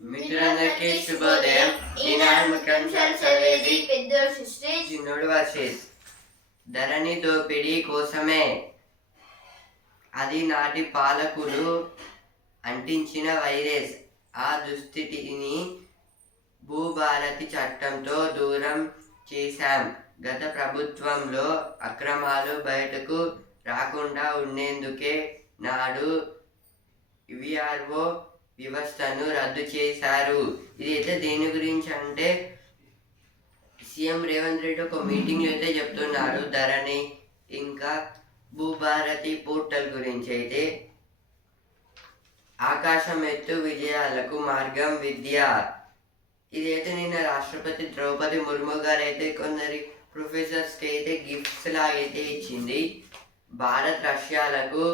మిత్రులందరికీ శుభోదయం. ఈనాడు ముఖ్యాంశాలు చదివేది పెద్దోడు సృష్టి చిన్నోడు వర్షిస్ ధరణి దోపిడీ కోసమే అది నాటి పాలకులు అంటించిన వైరస్. ఆ దుస్థితిని భూభారతి చట్టంతో దూరం చేశాం. గత ప్రభుత్వంలో అక్రమాలు బయటకు రాకుండా ఉండేందుకే నాడు విఆర్ఓ వ్యవస్థను రద్దు చేశారు. ఇది అయితే దేని గురించి అంటే సీఎం రేవంత్ రెడ్డి ఒక మీటింగ్ అయితే చెప్తున్నారు. ధరణి ఇంకా భూభారతి పోర్టల్ గురించి అయితే. ఆకాశం ఎత్తు విజయాలకు మార్గం విద్య. ఇదైతే నిన్న రాష్ట్రపతి ద్రౌపది ముర్ము గారు అయితే కొందరి ప్రొఫెసర్స్కి అయితే గిఫ్ట్స్ లాగైతే ఇచ్చింది. భారత్ రష్యాలకు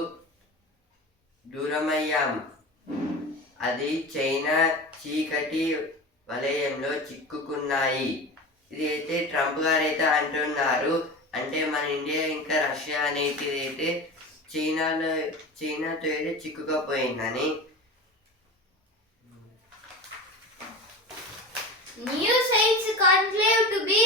దూరమయ్యాం. అది చైనా చీకటి వలయంలో చిక్కుకున్నాయి. ఇది అయితే ట్రంప్ గారు అయితే అంటున్నారు. అంటే మన ఇండియా ఇంకా రష్యా అనేటిది అయితే చైనాలో చైనాతో అయితే చిక్కుకపోయిందని. New science conclave to be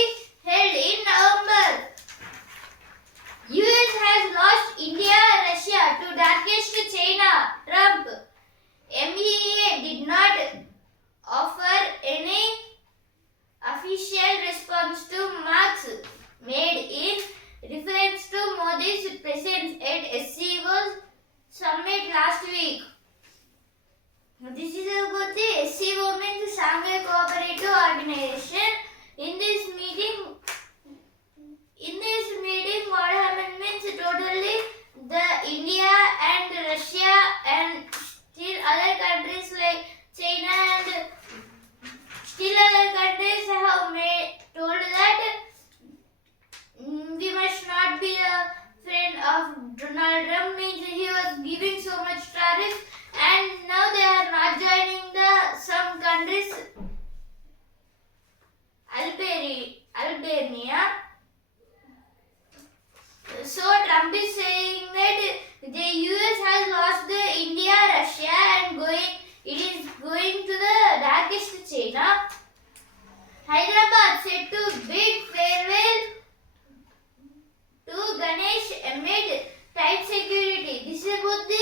de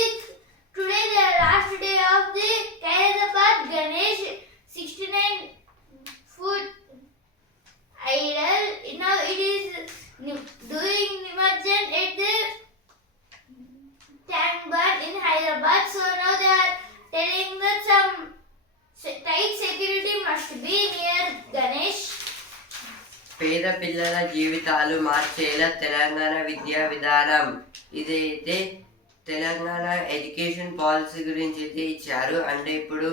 గురించి అయితే ఇచ్చారు. అంటే ఇప్పుడు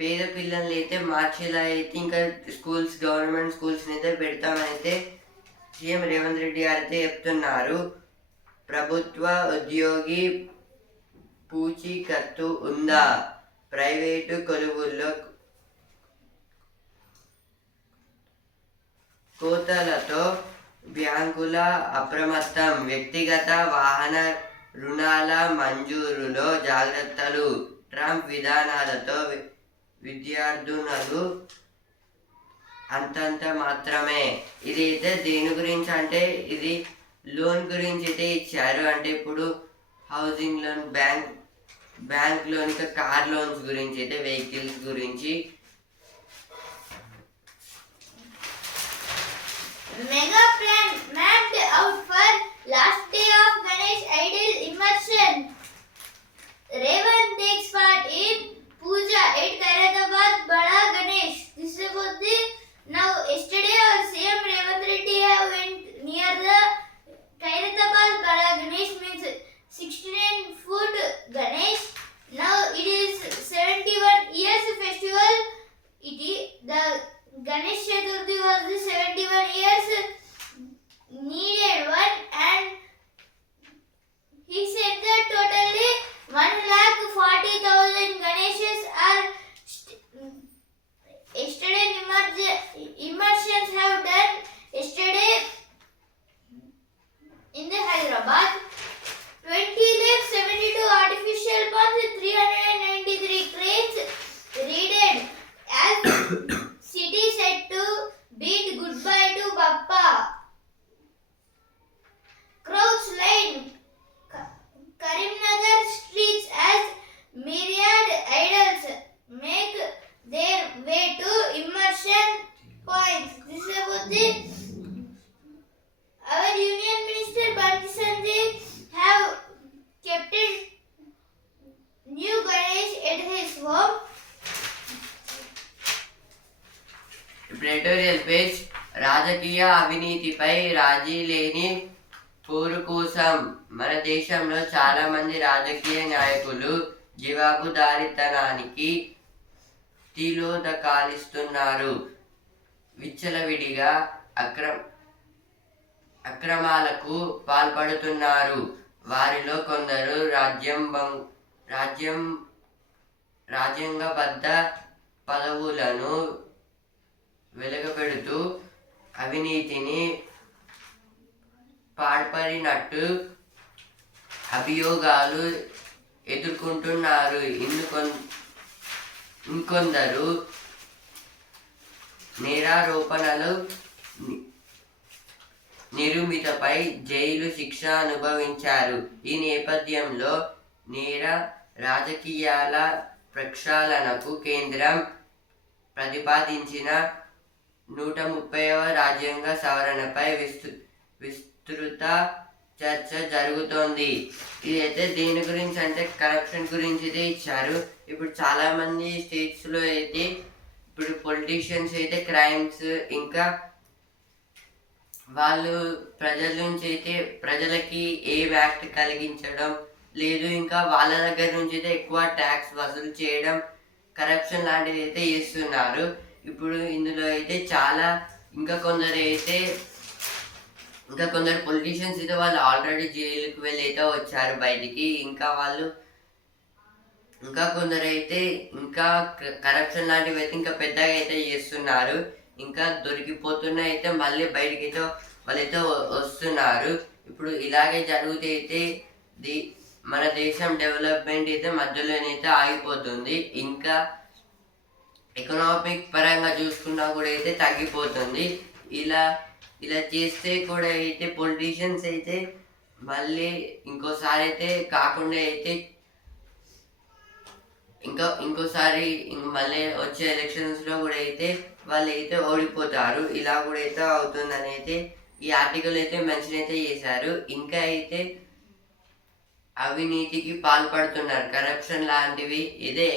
పేద పిల్లల్ని అయితే మార్చేలా అయితే ఇంకా స్కూల్స్ గవర్నమెంట్ స్కూల్స్ అయితే పెడతామని అయితే సీఎం రేవంత్ రెడ్డి గారు అయితే చెప్తున్నారు. ప్రభుత్వ ఉద్యోగి పూచీకత్తు ఉందా? ప్రైవేటు కొలువుల్లో కోతలతో బ్యాంకుల అప్రమత్తం. వ్యక్తిగత వాహన రుణాల మంజూరులో జాగ్రత్తలు. ట్రంప్ విధానాలతో వి- అంతంత మాత్రమే. ఇది అయితే దేని గురించి అంటే ఇది లోన్ గురించి అయితే ఇచ్చారు. అంటే ఇప్పుడు housing loan bank bank loan ఇంకా కార్ లోన్స్ గురించి అయితే వెహికల్స్ గురించి. Mega plan mapped out for last day of Ganesh idol. Part in puja at Kairathabad Bada Ganesh. This is about the now yesterday our CM Revanth Reddy have went near the Kairathabad Bada Ganesh means 69 foot Ganesh. Now it is 71 years festival. It is the Ganesh Chaturthi was the 71 years needed one and page రాజకీయ అవినీతిపై రాజీ లేని పోరు కోసం మన దేశంలో చాలా మంది రాజకీయ నాయకులు జవాబుదారితనానికి తిలోదకాలిస్తున్నారు. విచ్చలవిడిగా అక్రమ అక్రమాలకు పాల్పడుతున్నారు. వారిలో కొందరు రాజ్యం భం- రాజ్యం రాజ్యాంగబద్ధ పదవులను వెలుగపెడుతూ అవినీతిని పాల్పడినట్టు అభియోగాలు ఎదుర్కొంటున్నారు. ఇంకొన్ ఇంకొందరు నేరారోపణలు ని- జైలు శిక్ష అనుభవించారు. ఈ నేపథ్యంలో నేర రాజకీయాల ప్రక్షాళనకు కేంద్రం ప్రతిపాదించిన నూట ముప్పైవ రాజ్యాంగ సవరణపై విస్తృ విస్తృత చర్చ జరుగుతోంది. ఇదైతే దేని గురించి అంటే కరప్షన్ గురించి అయితే ఇచ్చారు. ఇప్పుడు చాలామంది స్టేట్స్లో అయితే ఇప్పుడు పొలిటీషియన్స్ అయితే క్రైమ్స్ ఇంకా వాళ్ళు ప్రజల నుంచి అయితే ప్రజలకి ఏ వ్యాక్ట్ కలిగించడం లేదు. ఇంకా వాళ్ళ దగ్గర నుంచి అయితే ఎక్కువ ట్యాక్స్ వసూలు చేయడం కరప్షన్ లాంటిది అయితే చేస్తున్నారు. ఇప్పుడు ఇందులో అయితే చాలా ఇంకా కొందరు అయితే ఇంకా కొందరు పొలిటీషియన్స్ అయితే వాళ్ళు ఆల్రెడీ జైలుకి వెళ్ళి అయితే వచ్చారు బయటికి. ఇంకా వాళ్ళు ఇంకా కొందరు అయితే ఇంకా కరప్షన్ లాంటివి అయితే ఇంకా పెద్దగా అయితే చేస్తున్నారు. ఇంకా దొరికిపోతున్న అయితే మళ్ళీ బయటికి అయితే వాళ్ళైతే వస్తున్నారు. ఇప్పుడు ఇలాగే జరిగితే అయితే ది మన దేశం డెవలప్మెంట్ అయితే మధ్యలోనైతే ఆగిపోతుంది. ఇంకా ఎకనామిక్ పరంగా చూసుకున్నా కూడా అయితే తగ్గిపోతుంది. ఇలా ఇలా చేస్తే కూడా అయితే పొలిటీషియన్స్ అయితే మళ్ళీ ఇంకోసారి అయితే కాకుండా అయితే ఇంకా ఇంకోసారి ఇంక మళ్ళీ వచ్చే ఎలక్షన్స్లో కూడా అయితే వాళ్ళు అయితే ఓడిపోతారు. ఇలా కూడా అయితే అవుతుందని అయితే ఈ ఆర్టికల్ అయితే మెన్షన్ అయితే చేశారు. ఇంకా అయితే అవినీతికి పాల్పడుతున్నారు. కరప్షన్ లాంటివి ఇదే.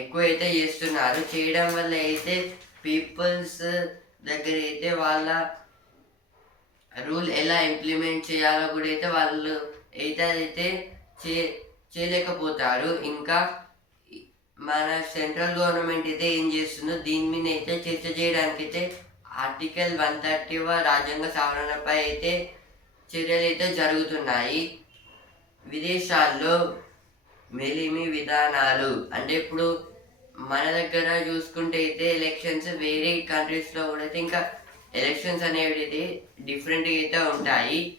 ఎక్కువ అయితే చేస్తున్నారు. చేయడం వల్ల అయితే పీపుల్స్ దగ్గర అయితే వాళ్ళ రూల్ ఎలా ఇంప్లిమెంట్ చేయాలో కూడా అయితే వాళ్ళు అయితే అయితే చే చేయలేకపోతారు. ఇంకా మన సెంట్రల్ గవర్నమెంట్ అయితే ఏం చేస్తుందో దీని మీద అయితే చర్చ చేయడానికి అయితే ఆర్టికల్ వన్ థర్టీవ రాజ్యాంగ సవరణపై అయితే చర్యలు అయితే జరుగుతున్నాయి. విదేశాల్లో మెలిమి విధానాలు. అంటే ఇప్పుడు మన దగ్గర చూసుకుంటే అయితే ఎలక్షన్స్ వేరే కంట్రీస్లో కూడా అయితే ఇంకా ఎలక్షన్స్ అనేవి డిఫరెంట్గా అయితే ఉంటాయి.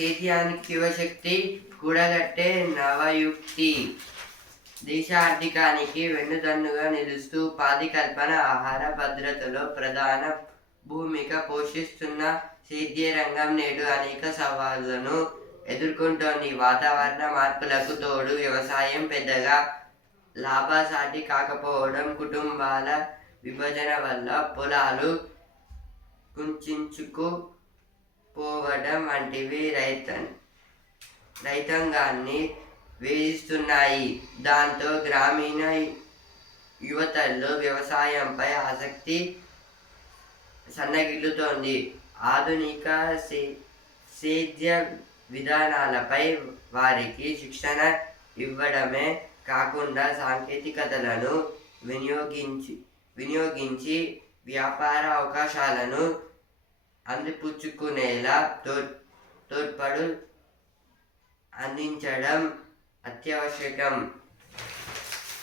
సేద్యానికి యువశక్తి కూడగట్టే నవయుక్తి. దేశ ఆర్థికానికి వెన్నుదన్నుగా నిలుస్తూ ఉపాధి కల్పన ఆహార భద్రతలో ప్రధాన భూమిక పోషిస్తున్న సేద్య రంగం నేడు అనేక సవాళ్ళను ఎదుర్కొంటోంది. వాతావరణ మార్పులకు తోడు వ్యవసాయం పెద్దగా లాభసాటి కాకపోవడం కుటుంబాల విభజన వల్ల పొలాలు కుంచుకు పోవడం వంటివి రైత రైతాంగాన్ని వేధిస్తున్నాయి. దాంతో గ్రామీణ యువతల్లో వ్యవసాయంపై ఆసక్తి సన్నగిల్లుతోంది. ఆధునిక సే సేద్య విధానాలపై వారికి శిక్షణ ఇవ్వడమే కాకుండా సాంకేతికతలను వినియోగించి వినియోగించి వ్యాపార అవకాశాలను అందిపుచ్చుకునేలా తోడ్ తోడ్పడు అందించడం అత్యావశ్యకం.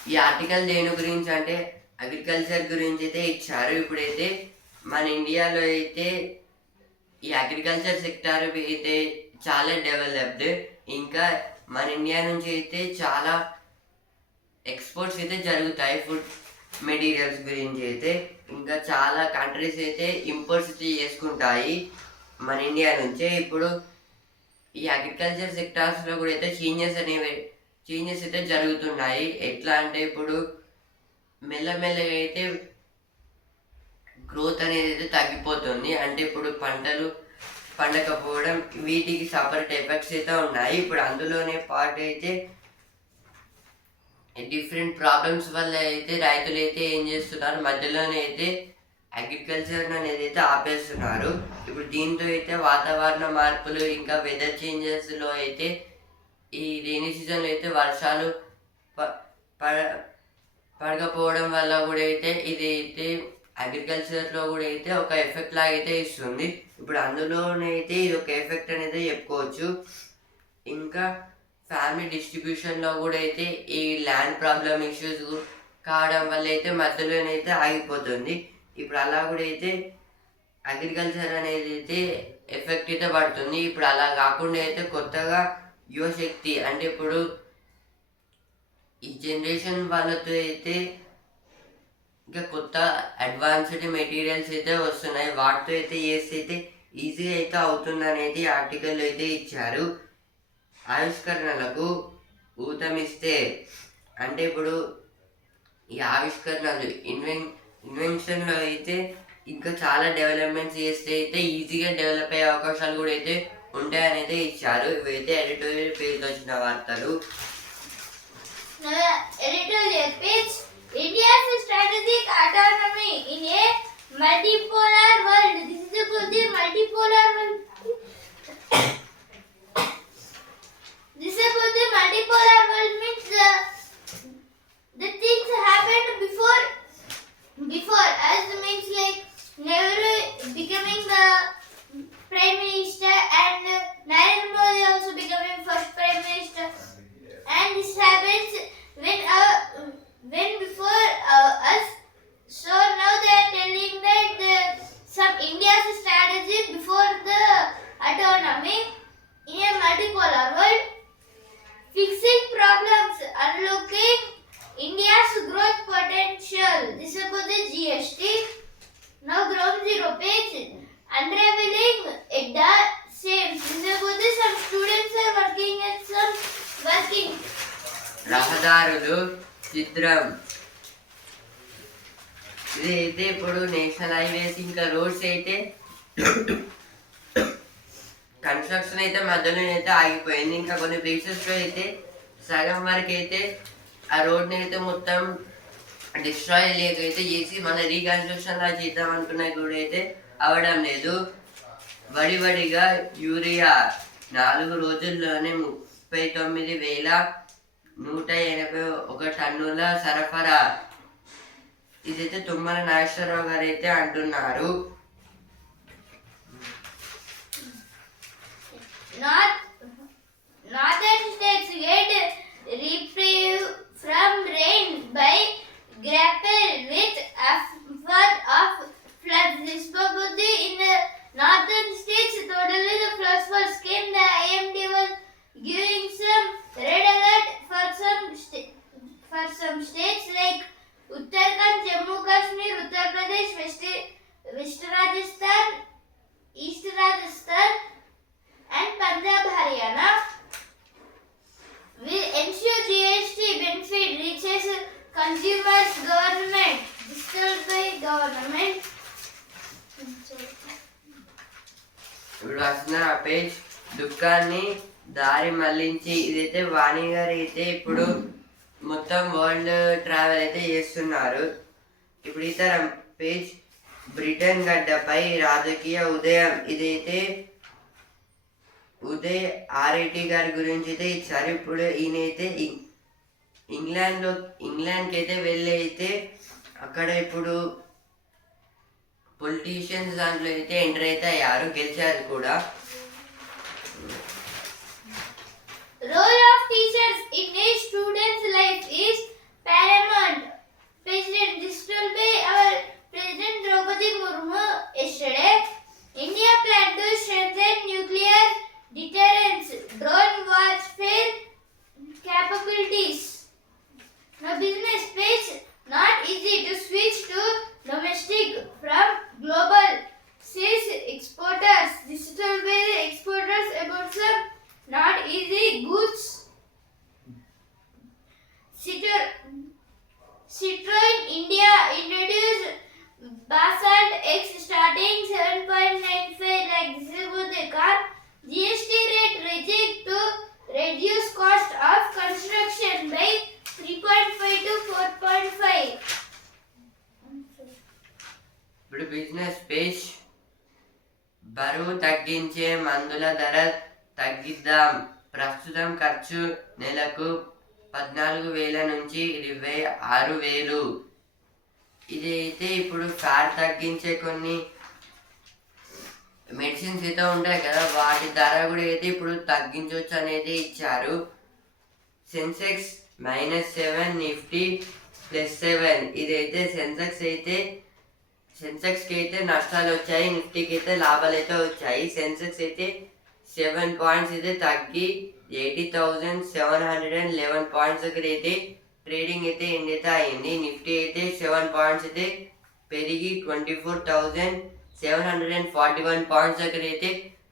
ఈ ఆర్టికల్ దేని గురించి అంటే అగ్రికల్చర్ గురించి అయితే ఇచ్చారు. ఇప్పుడైతే మన ఇండియాలో అయితే ఈ అగ్రికల్చర్ సెక్టార్ అయితే చాలా డెవలప్డ్. ఇంకా మన ఇండియా నుంచి అయితే చాలా ఎక్స్పోర్ట్స్ అయితే జరుగుతాయి. ఫుడ్ మెటీరియల్స్ గురించి అయితే ఇంకా చాలా కంట్రీస్ అయితే ఇంపోర్ట్స్ అయితే చేసుకుంటాయి. మన ఇండియా నుంచే ఇప్పుడు ఈ అగ్రికల్చర్ సెక్టార్స్లో కూడా అయితే చేంజెస్ అనేవి చేంజెస్ అయితే జరుగుతున్నాయి. ఎట్లా అంటే ఇప్పుడు మెల్లమెల్లగా అయితే గ్రోత్ అనేది అయితే తగ్గిపోతుంది. అంటే ఇప్పుడు పంటలు పండకపోవడం వీటికి సపరేట్ ఎఫెక్ట్స్ అయితే ఉన్నాయి. ఇప్పుడు అందులోనే పార్ట్ అయితే డిఫరెంట్ ప్రాబ్లమ్స్ వల్ల అయితే రైతులు అయితే ఏం చేస్తున్నారు? మధ్యలోనే అయితే అగ్రికల్చర్ అనేది అయితే ఆపేస్తున్నారు. ఇప్పుడు దీంతో అయితే వాతావరణ మార్పులు ఇంకా వెదర్ చేంజెస్లో అయితే ఈ రైనీ సీజన్లో అయితే వర్షాలు ప- పడ పడకపోవడం వల్ల కూడా అయితే ఇది అయితే అగ్రికల్చర్లో కూడా అయితే ఒక ఎఫెక్ట్ లాగా అయితే ఇస్తుంది. ఇప్పుడు అందులోనే అయితే ఇది ఒక ఎఫెక్ట్ అనేది చెప్పుకోవచ్చు. ఇంకా ఫ్యామిలీ డిస్ట్రిబ్యూషన్లో కూడా అయితే ఈ ల్యాండ్ ప్రాబ్లమ్ ఇష్యూస్ కావడం వల్ల అయితే మధ్యలోనైతే ఆగిపోతుంది. ఇప్పుడు అలా కూడా అయితే అగ్రికల్చర్ అనేది అయితే ఎఫెక్ట్ అయితే పడుతుంది. ఇప్పుడు అలా కాకుండా అయితే కొత్తగా యువశక్తి అంటే ఇప్పుడు ఈ జనరేషన్ వాళ్ళతో అయితే ఇంకా కొత్త అడ్వాన్స్డ్ మెటీరియల్స్ అయితే వస్తున్నాయి. వాటితో అయితే చేస్తే అయితే ఈజీ అయితే అవుతుంది అనేది ఆర్టికల్ అయితే ఇచ్చారు. ఆవిష్కరణలకు ఊతమిస్తే అంటే ఇప్పుడు ఈ ఆవిష్కరణలు ఇన్వెన్ ఇన్వెన్షన్లో అయితే ఇంకా చాలా డెవలప్మెంట్స్ చేస్తే అయితే ఈజీగా డెవలప్ అయ్యే అవకాశాలు కూడా అయితే ఉంటాయని అయితే ఇచ్చారు ఇవైతే ఎడిటోరియల్ పేజ్లో వచ్చిన వార్తలు Now, editorial page India's strategic autonomy in a multipolar world. This is multipolar world. About the multipolar world means the, the things happened before before as means like Nehru becoming the prime minister and Narendra Modi also becoming first prime minister. And this happens construction అయితే మధ్యలో అయితే ఆగిపోయింది. ఇంకా కొన్ని ప్లేసెస్లో అయితే సగం వరకు అయితే ఆ రోడ్ని అయితే మొత్తం డిస్ట్రాయ్ లేకైతే చేసి మన రీకన్స్ట్రక్షన్ లా చేద్దాం అనుకున్నా కూడా అయితే అవడం లేదు. వడి వడిగా యూరియా నాలుగు రోజుల్లోనే ముప్పై తొమ్మిది వేల నూట ఎనభై ఒక టన్నుల సరఫరా. ఇదైతే తుమ్మల నాగేశ్వరరావు గారు అయితే అంటున్నారు. North, northern states get reprieve from rain by grapple with afford మొత్తం వరల్డ్ ట్రావెల్ అయితే చేస్తున్నారు. ఇప్పుడు ఇతర పేజ్ బ్రిటన్ గడ్డపై రాజకీయ ఉదయం ఇదైతే ఉదయ్ ఆర్ఐటి గారి గురించి అయితే ఇచ్చారు. ఇప్పుడు ఈయనైతే ఇం- ఇంగ్లాండ్లో ఇంగ్లాండ్కి అయితే వెళ్ళి అయితే అక్కడ ఇప్పుడు పొలిటీషియన్స్ దాంట్లో అయితే ఎంటర్ అయితే అయ్యారు. గెలిచారు కూడా. Role of teachers in a student's life is paramount. President, this will be our President Draupadi Murmu yesterday. India planned to strengthen nuclear ఇప్పుడు బిజినెస్ పేజ్ బరువు తగ్గించే మందుల ధర తగ్గిద్దాం. ప్రస్తుతం ఖర్చు నెలకు పద్నాలుగు వేల నుంచి ఇరవై ఆరు వేలు. ఇదైతే ఇప్పుడు ఫ్యాట్ తగ్గించే కొన్ని మెడిసిన్స్ అయితే ఉంటాయి కదా వాటి ధర కూడా అయితే ఇప్పుడు తగ్గించవచ్చు అనేది ఇచ్చారు. Sensex minus seven Nifty plus seven ఇదైతే సెన్సెక్స్ అయితే సెన్సెక్స్కి అయితే నష్టాలు వచ్చాయి నిఫ్టీకి అయితే లాభాలు అయితే వచ్చాయి. సెన్సెక్స్ అయితే సెవెన్ పాయింట్స్ అయితే తగ్గి eighty thousand seven hundred and eleven points దగ్గర అయితే ట్రేడింగ్ అయితే ఎండ్ అయితే అయింది. నిఫ్టీ అయితే సెవెన్ పాయింట్స్ అయితే పెరిగి twenty four thousand seven hundred and forty one points దగ్గర అయితే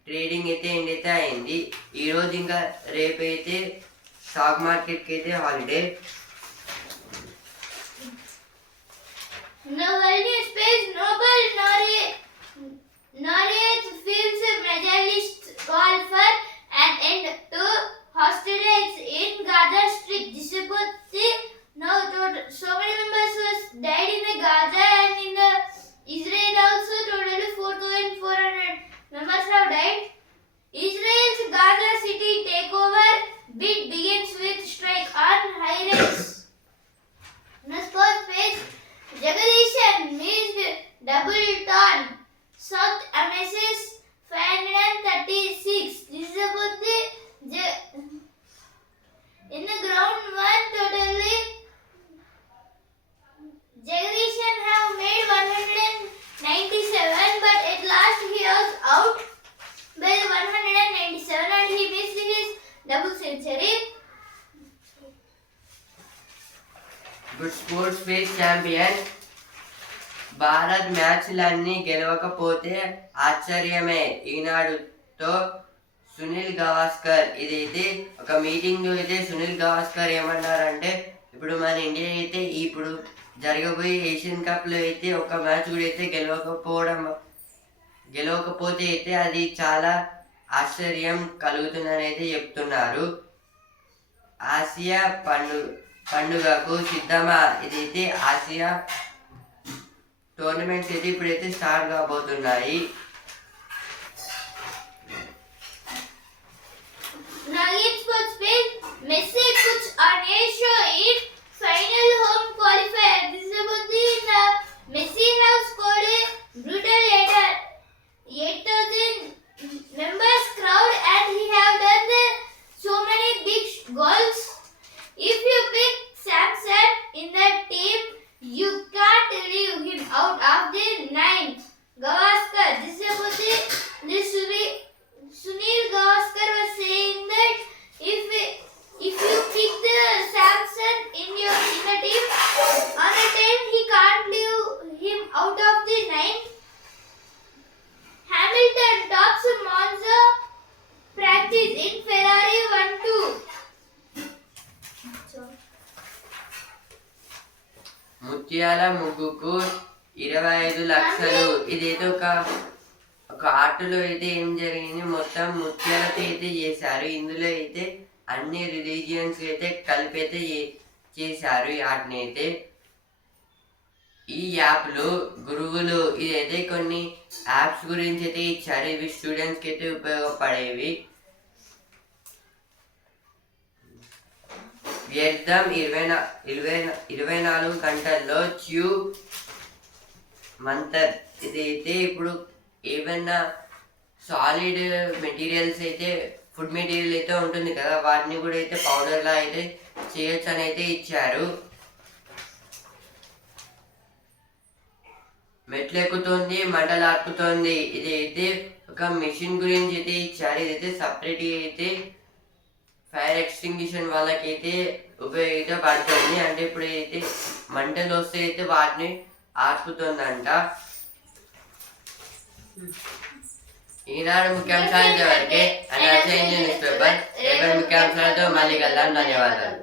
ట్రేడింగ్ అయితే ఎండ్ అయితే అయింది ఈరోజు ఇంకా రేపు అయితే స్టాక్ మార్కెట్కి అయితే holiday. News page Nobel laureate films medalist call for an end to hostilities in Gaza Strip. The now total, so many members was died in the Gaza and in the Israel also totally 4,400 members have died. మ్యాచ్లన్నీ గెలవకపోతే ఆశ్చర్యమే. ఈనాడుతో సునీల్ గవాస్కర్ ఇదైతే ఒక మీటింగ్లో అయితే సునీల్ గవాస్కర్ ఏమన్నారంటే ఇప్పుడు మన ఇండియా అయితే ఇప్పుడు జరగబోయే ఏషియన్ కప్లో అయితే ఒక మ్యాచ్ కూడా అయితే గెలవకపోవడం గెలవకపోతే అయితే అది చాలా ఆశ్చర్యం కలుగుతుందని అయితే చెప్తున్నారు. ఆసియా పండు పండుగకు సిద్ధమా? ఇదైతే ఆసియా టోర్నమెంట్స్ అయితే ఇప్పుడైతే స్టార్ట్ కాబోతున్నాయి. Now in sports page, ముత్యాల ముగ్గుకు ఇరవై ఐదు లక్షలు. ఇదేదో ఒక ఒక ఆటలో అయితే ఏం జరిగింది? మొత్తం ముత్యాలతో అయితే చేశారు. ఇందులో అయితే అన్ని రిలీజియన్స్ అయితే కలిపి అయితే చేశారు ఈ ఆటని అయితే. ఈ యాప్లు గురువులు ఇదైతే కొన్ని యాప్స్ గురించి అయితే ఇచ్చారు. ఇవి స్టూడెంట్స్కి అయితే ఉపయోగపడేవి. వ్యర్థం ఇరవై ఇరవై ఇరవై నాలుగు గంటల్లో ట్యూ మంతర్ ఇదైతే ఇప్పుడు ఏమైనా సాలిడ్ మెటీరియల్స్ అయితే ఫుడ్ మెటీరియల్ అయితే ఉంటుంది కదా వాటిని కూడా అయితే పౌడర్లా అయితే చేయొచ్చు అని అయితే ఇచ్చారు. మెట్లు ఎక్కుతుంది మంటలు ఆర్పుతోంది ఇది అయితే ఒక మిషన్ గురించి అయితే ఇచ్చారు. ఇదైతే సపరేట్గా అయితే ఫైర్ ఎక్స్టింగ్విషన్ వాళ్ళకైతే ఉపయోగపడుతుంది అంటే ఇప్పుడు అయితే మంటలు వస్తే అయితే వాటిని ఆర్పుతుందంట. ఈనాడు ముఖ్యాంశాలు ఇంతవరకే. అనాచ న్యూస్ పేపర్ రేపటి ముఖ్యాంశాలతో మళ్ళీ కలదాం ధన్యవాదాలు.